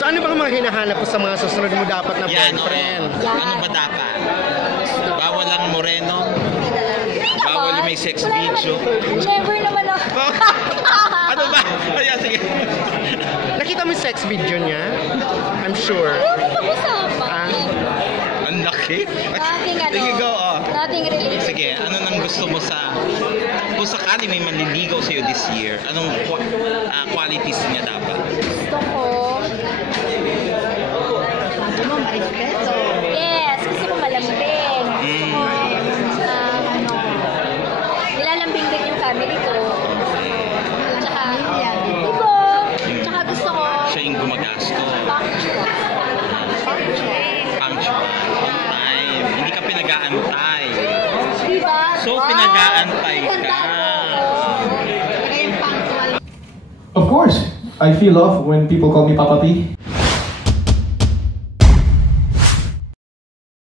So ano bang mga hinahanap mo sa mga susunod mo dapat na boyfriend? Ano ba dapat? Bawal lang moreno? Bawal yung may sex video? Never naman ako. Ano ba? Ayan, sige. Nakita mo yung sex video niya? I'm sure. Ano pag-usapan? Ang laki. Nothing ano. Sige, go. Nothing related. Sige, ano nang gusto mo sa... Kung sakali may manliligaw sa'yo this year, anong qualities niya dapat? Gusto ko... Yes, gusto ko malambing. Gusto ko... nilalambing din yung family ko. Tsaka... Ibo! Tsaka gusto ko... Siya yung gumagasto. Punctual. Time. Hindi ka pinag-aantay. Diba? So, pinag-aantay ka. Of course, I feel love when people call me Papa P.